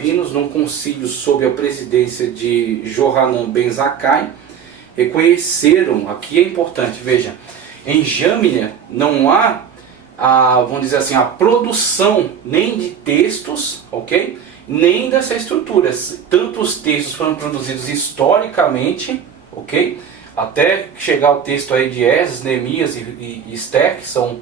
rabinos, num concílio sob a presidência de Johanan ben Zakkai, reconheceram, aqui é importante, veja, em Jâmnia não há, vamos dizer assim, a produção nem de textos, ok? Nem dessa estrutura. Tanto os textos foram produzidos historicamente, ok? Até chegar o texto aí de Esdras, Neemias e Ester, que são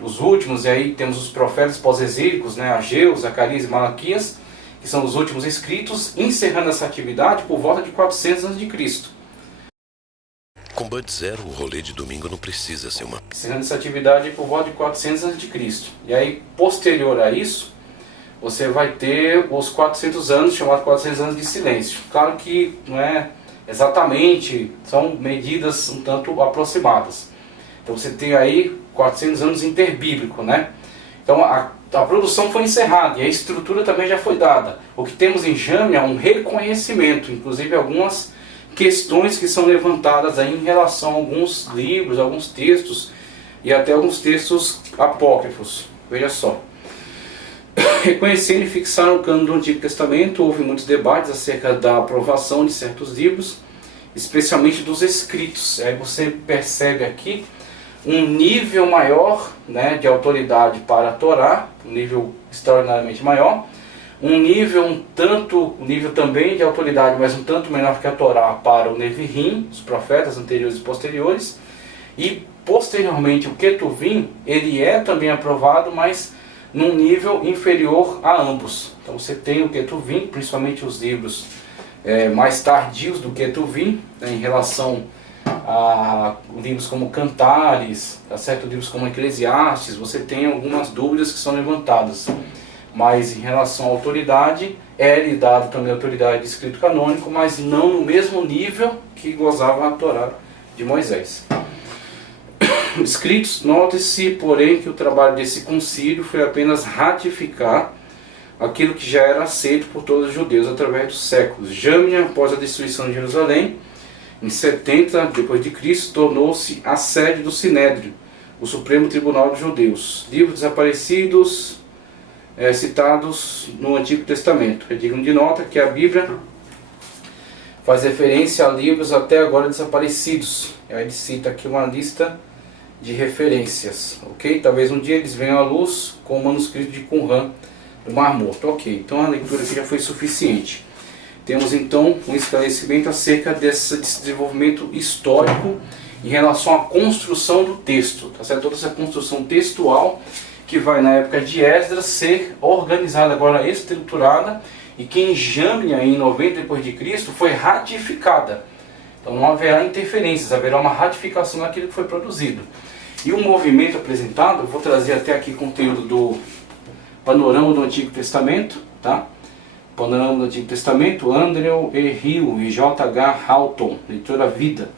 os últimos, e aí temos os profetas pós-exílicos, né? Ageu, Zacarias e Malaquias, que são os últimos escritos, encerrando essa atividade por volta de 400 a.C. Com Band Zero, o rolê de domingo não precisa ser uma... Encerrando essa atividade por volta de 400 a.C. E aí, posterior a isso, você vai ter os 400 anos, chamados 400 anos de silêncio. Claro que não é exatamente, são medidas um tanto aproximadas. Então você tem aí 400 anos interbíblico, né? Então a produção foi encerrada e a estrutura também já foi dada. O que temos em Jâmnia é um reconhecimento, inclusive algumas questões que são levantadas aí em relação a alguns livros, alguns textos e até alguns textos apócrifos. Veja só. Reconhecendo e fixaram o cânon do Antigo Testamento, houve muitos debates acerca da aprovação de certos livros, especialmente dos escritos. Aí você percebe aqui um nível maior, né, de autoridade para a Torá, um nível extraordinariamente maior, um nível também de autoridade, mas um tanto menor que a Torá para o Neviim, os profetas anteriores e posteriores, e posteriormente o Ketuvim, ele é também aprovado, mas num nível inferior a ambos. Então você tem o Ketuvim, principalmente os livros mais tardios do Ketuvim, né, em relação a livros como Cantares, tá certo? Livros como Eclesiastes, você tem algumas dúvidas que são levantadas. Mas em relação à autoridade, é-lhe dado também a autoridade de escrito canônico, mas não no mesmo nível que gozava a Torá de Moisés. Escritos, note-se, porém, que o trabalho desse concílio foi apenas ratificar aquilo que já era aceito por todos os judeus através dos séculos. Jâmnia, após a destruição de Jerusalém, em 70 d.C., tornou-se a sede do Sinédrio, o Supremo Tribunal dos Judeus. Livros desaparecidos citados no Antigo Testamento. É digno de nota que a Bíblia faz referência a livros até agora desaparecidos. Aí ele cita aqui uma lista de referências, ok? Talvez um dia eles venham à luz com o manuscrito de Qumran do Mar Morto, ok? Então a leitura aqui já foi suficiente. Temos então um esclarecimento acerca desse desenvolvimento histórico em relação à construção do texto, tá certo? Toda essa construção textual que vai na época de Esdras ser organizada agora, estruturada, e que em Jâmnia, em 90 d.C., foi ratificada. Então não haverá interferências, haverá uma ratificação daquilo que foi produzido. E o movimento apresentado, eu vou trazer até aqui conteúdo do Panorama do Antigo Testamento, tá? Panorama do Antigo Testamento, Andrew E. Hill e J.H. Halton, Leitura Vida.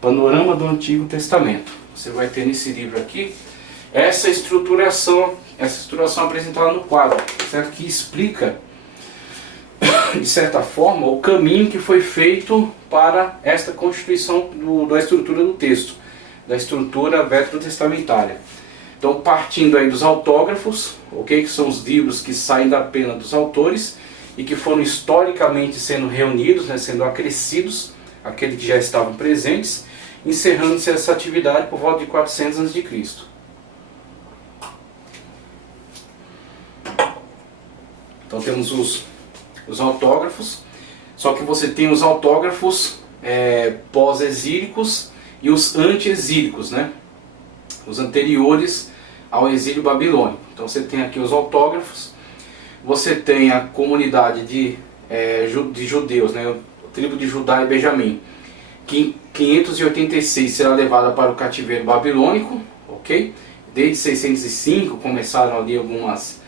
Panorama do Antigo Testamento. Você vai ter nesse livro aqui essa estruturação apresentada no quadro, certo? Que explica, de certa forma, o caminho que foi feito para esta constituição da estrutura do texto, da estrutura veterotestamentária. Então, partindo aí dos autógrafos, ok? Que são os livros que saem da pena dos autores e que foram historicamente sendo reunidos, né, sendo acrescidos, aqueles que já estavam presentes, encerrando-se essa atividade por volta de 400 a.C. Então temos os autógrafos, só que você tem os autógrafos pós-exílicos e os anti-exílicos, né? Os anteriores ao exílio babilônico. Então você tem aqui os autógrafos, você tem a comunidade de judeus, né? A tribo de Judá e Benjamim, que em 586 será levada para o cativeiro babilônico, ok? Desde 605 começaram ali algumas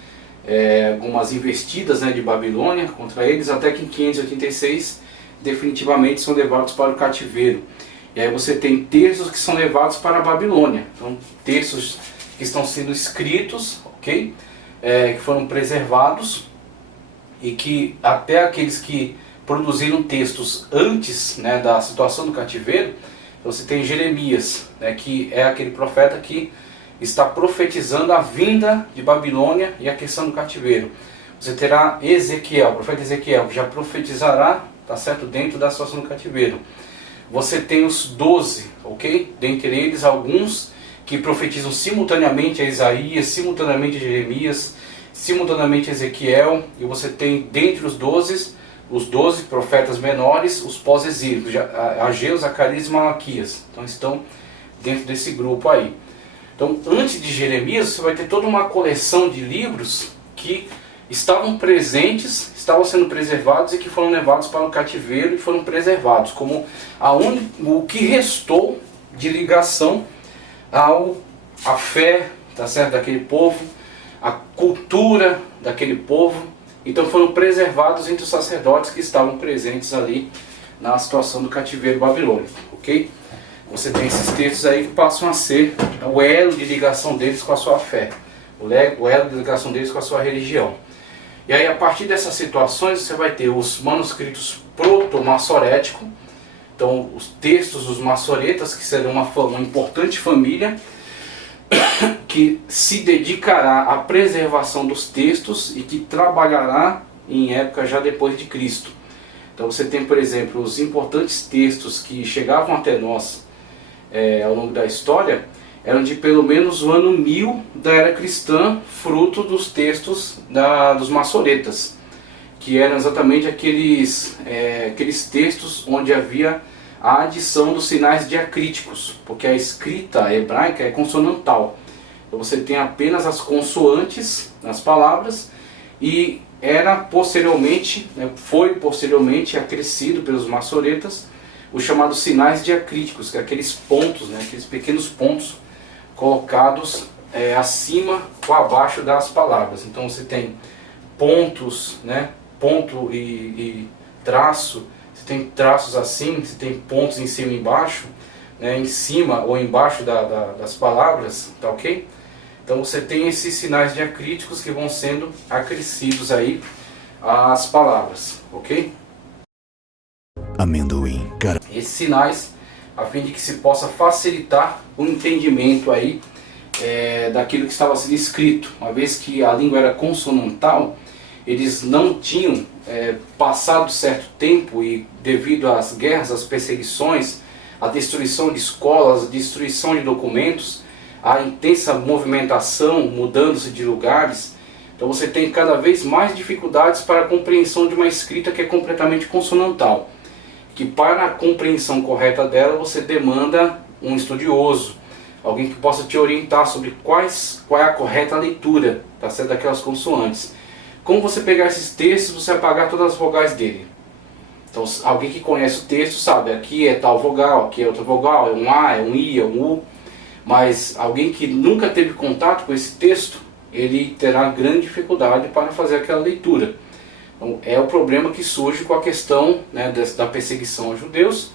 investidas, né, de Babilônia contra eles, até que em 586 definitivamente são levados para o cativeiro. E aí você tem textos que são levados para a Babilônia, então textos que estão sendo escritos, ok? Que foram preservados, e que até aqueles que produziram textos antes, né, da situação do cativeiro, você tem Jeremias, né, que é aquele profeta que está profetizando a vinda de Babilônia e a questão do cativeiro. você terá Ezequiel, o profeta Ezequiel, que já profetizará, tá certo, dentro da situação do cativeiro. Você tem os 12, ok? Dentre eles, alguns que profetizam simultaneamente a Isaías, simultaneamente a Jeremias, simultaneamente a Ezequiel, e você tem dentre os 12 profetas menores, os pós-exílicos, Ageu, Zacarias e Malaquias. Então estão dentro desse grupo aí. Então, antes de Jeremias, você vai ter toda uma coleção de livros que estavam presentes, estavam sendo preservados e que foram levados para o cativeiro e foram preservados, como o que restou de ligação à fé, tá certo, daquele povo, a cultura daquele povo. Então foram preservados entre os sacerdotes que estavam presentes ali na situação do cativeiro babilônico, ok? Você tem esses textos aí que passam a ser o elo de ligação deles com a sua fé, o elo de ligação deles com a sua religião. E aí, a partir dessas situações, você vai ter os manuscritos proto-massoréticos, então os textos dos massoretas, que serão uma importante família que se dedicará à preservação dos textos e que trabalhará em época já depois de Cristo. Então você tem, por exemplo, os importantes textos que chegavam até nós ao longo da história, eram de pelo menos o ano 1000 da era cristã, fruto dos textos dos massoretas, que eram exatamente aqueles textos onde havia a adição dos sinais diacríticos, porque a escrita hebraica é consonantal. Então você tem apenas as consoantes nas palavras, e foi posteriormente acrescido pelos massoretas os chamados sinais diacríticos, que é aqueles pontos, aqueles pequenos pontos colocados acima ou abaixo das palavras. Então você tem pontos, ponto e traço, você tem traços assim, você tem pontos em cima e embaixo, em cima ou embaixo das palavras, tá ok? Então você tem esses sinais diacríticos que vão sendo acrescidos aí às palavras, ok? Amendoim, cara. Esses sinais, a fim de que se possa facilitar o entendimento aí daquilo que estava sendo escrito. Uma vez que a língua era consonantal, eles não tinham passado certo tempo, e devido às guerras, às perseguições, à destruição de escolas, à destruição de documentos, a intensa movimentação, mudando-se de lugares, então você tem cada vez mais dificuldades para a compreensão de uma escrita que é completamente consonantal, que para a compreensão correta dela você demanda um estudioso, alguém que possa te orientar sobre qual é a correta leitura, tá certo, daquelas consoantes. Como você pegar esses textos, você apagar todas as vogais dele. Então alguém que conhece o texto sabe, aqui é tal vogal, aqui é outra vogal, é um A, é um I, é um U. Mas alguém que nunca teve contato com esse texto, ele terá grande dificuldade para fazer aquela leitura. Então, é o problema que surge com a questão da perseguição aos judeus,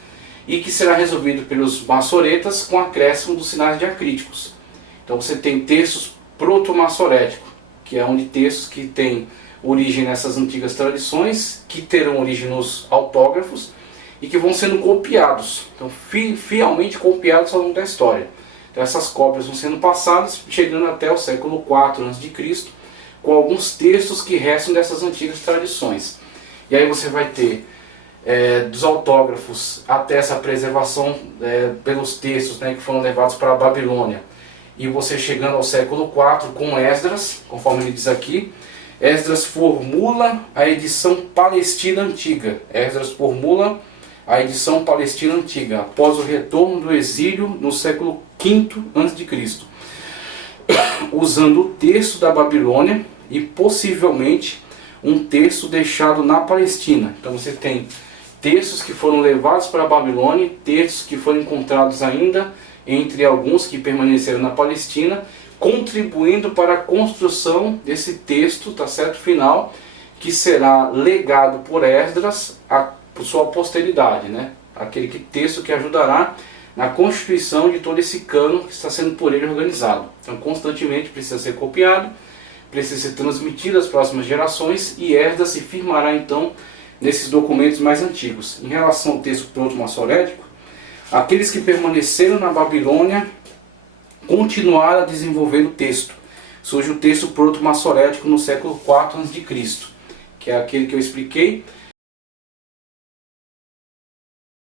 e que será resolvido pelos massoretas com o acréscimo dos sinais diacríticos. Então você tem textos proto-massoréticos, que é onde textos que têm origem nessas antigas tradições, que terão origem nos autógrafos e que vão sendo copiados, então fielmente copiados ao longo da história. Então essas cópias vão sendo passadas, chegando até o século IV a.C., com alguns textos que restam dessas antigas tradições. E aí você vai ter dos autógrafos até essa preservação pelos textos que foram levados para a Babilônia. E você chegando ao século IV com Esdras, conforme ele diz aqui, Esdras formula a edição palestina antiga. Esdras formula a edição palestina antiga, após o retorno do exílio no século V a.C., usando o texto da Babilônia e possivelmente um texto deixado na Palestina. Então você tem textos que foram levados para a Babilônia, textos que foram encontrados ainda entre alguns que permaneceram na Palestina, contribuindo para a construção desse texto, tá certo, final, que será legado por Esdras por sua posteridade, aquele texto que ajudará na constituição de todo esse cânon que está sendo por ele organizado. Então constantemente precisa ser copiado, precisa ser transmitido às próximas gerações, e Esdras se firmará então nesses documentos mais antigos. Em relação ao texto proto-massorético, aqueles que permaneceram na Babilônia continuaram a desenvolver o texto. surge o texto proto-maçorético no século IV a.C., que é aquele que eu expliquei,